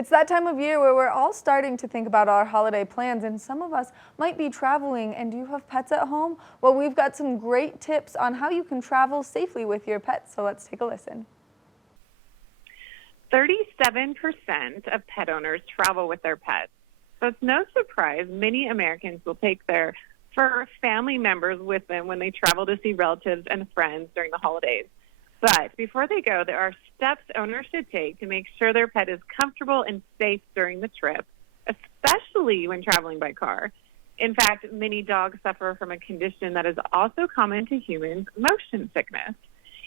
It's that time of year where we're all starting to think about our holiday plans, and some of us might be traveling. And do you have pets at home? Well, we've got some great tips on how you can travel safely with your pets, so let's take a listen. 37% of pet owners travel with their pets. So it's no surprise many Americans will take their fur family members with them when they travel to see relatives and friends during the holidays. But before they go, there are steps owners should take to make sure their pet is comfortable and safe during the trip, especially when traveling by car. In fact, many dogs suffer from a condition that is also common to humans, motion sickness.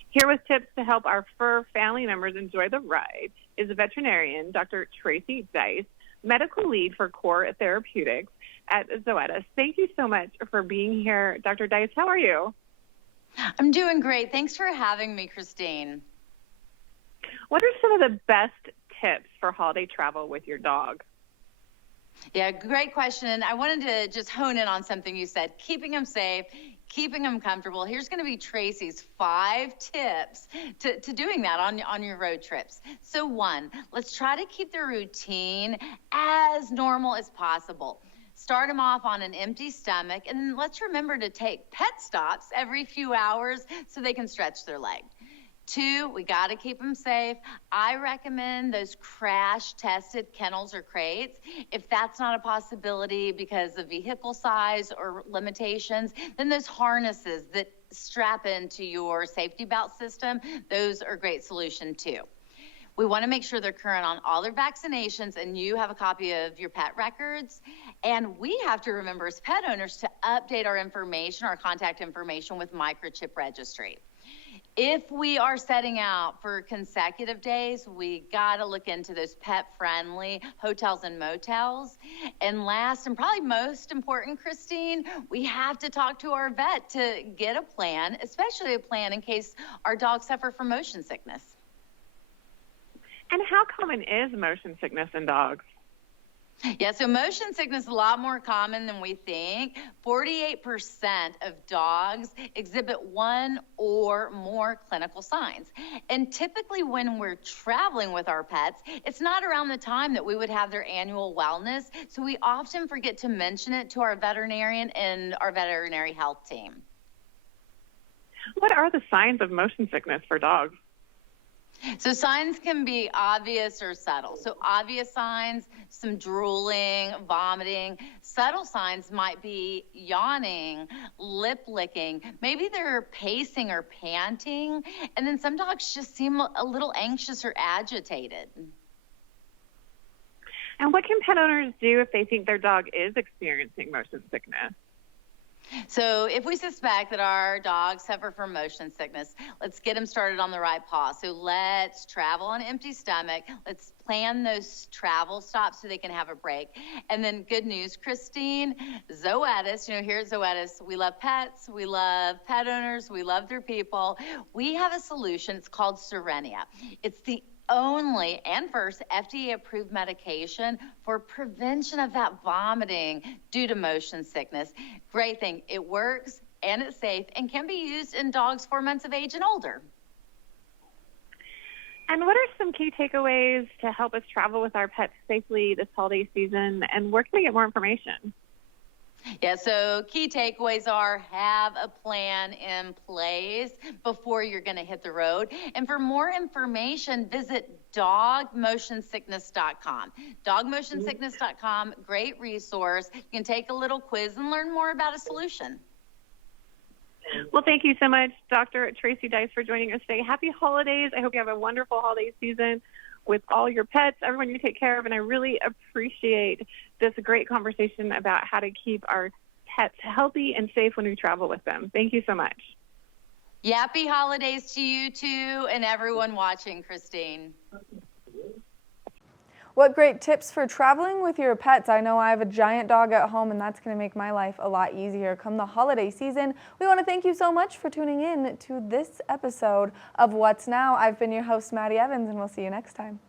Here with tips to help our fur family members enjoy the ride is veterinarian Dr. Tracey Deiss, medical lead for Core Therapeutics at Zoetis. Thank you so much for being here. Dr. Deiss, how are you? I'm doing great. Thanks for having me, Christine. What are some of the best tips for holiday travel with your dog? Yeah, great question. And I wanted to just hone in on something you said, keeping them safe, keeping them comfortable. Here's going to be Tracey's 5 tips to doing that on your road trips. So 1, let's try to keep their routine as normal as possible. Start them off on an empty stomach, and then let's remember to take pet stops every few hours so they can stretch their leg. 2, we got to keep them safe. I recommend those crash-tested kennels or crates. If that's not a possibility because of vehicle size or limitations, then those harnesses that strap into your safety belt system, those are a great solution too. We want to make sure they're current on all their vaccinations, and you have a copy of your pet records. And we have to remember as pet owners to update our information, our contact information with microchip registry. If we are setting out for consecutive days, we got to look into those pet-friendly hotels and motels. And last and probably most important, Christine, we have to talk to our vet to get a plan, especially a plan in case our dogs suffer from motion sickness. And how common is motion sickness in dogs? Yeah, so motion sickness is a lot more common than we think. 48% of dogs exhibit 1 or more clinical signs. And typically when we're traveling with our pets, it's not around the time that we would have their annual wellness. So we often forget to mention it to our veterinarian and our veterinary health team. What are the signs of motion sickness for dogs? So signs can be obvious or subtle. So obvious signs, some drooling, vomiting. Subtle signs might be yawning, lip licking. Maybe they're pacing or panting. And then some dogs just seem a little anxious or agitated. And what can pet owners do if they think their dog is experiencing motion sickness? So if we suspect that our dogs suffer from motion sickness, let's get them started on the right paw. So let's travel on an empty stomach. Let's plan those travel stops so they can have a break. And then good news, Christine, Zoetis, here at Zoetis, we love pets, we love pet owners, we love their people. We have a solution. It's called Serenia. It's the only and first FDA-approved medication for prevention of that vomiting due to motion sickness. Great thing. It works and it's safe and can be used in dogs 4 months of age and older. And what are some key takeaways to help us travel with our pets safely this holiday season, and where can we get more information? Yeah, so key takeaways are have a plan in place before you're going to hit the road. And for more information, visit dogmotionsickness.com. Dogmotionsickness.com, great resource. You can take a little quiz and learn more about a solution. Well, thank you so much, Dr. Tracey Deiss, for joining us today. Happy holidays. I hope you have a wonderful holiday season with all your pets, everyone you take care of, and I really appreciate this great conversation about how to keep our pets healthy and safe when we travel with them. Thank you so much. Happy holidays to you too and everyone watching, Christine. What great tips for traveling with your pets. I know I have a giant dog at home, and that's going to make my life a lot easier come the holiday season. We want to thank you so much for tuning in to this episode of What's Now. I've been your host, Maddie Evans, and we'll see you next time.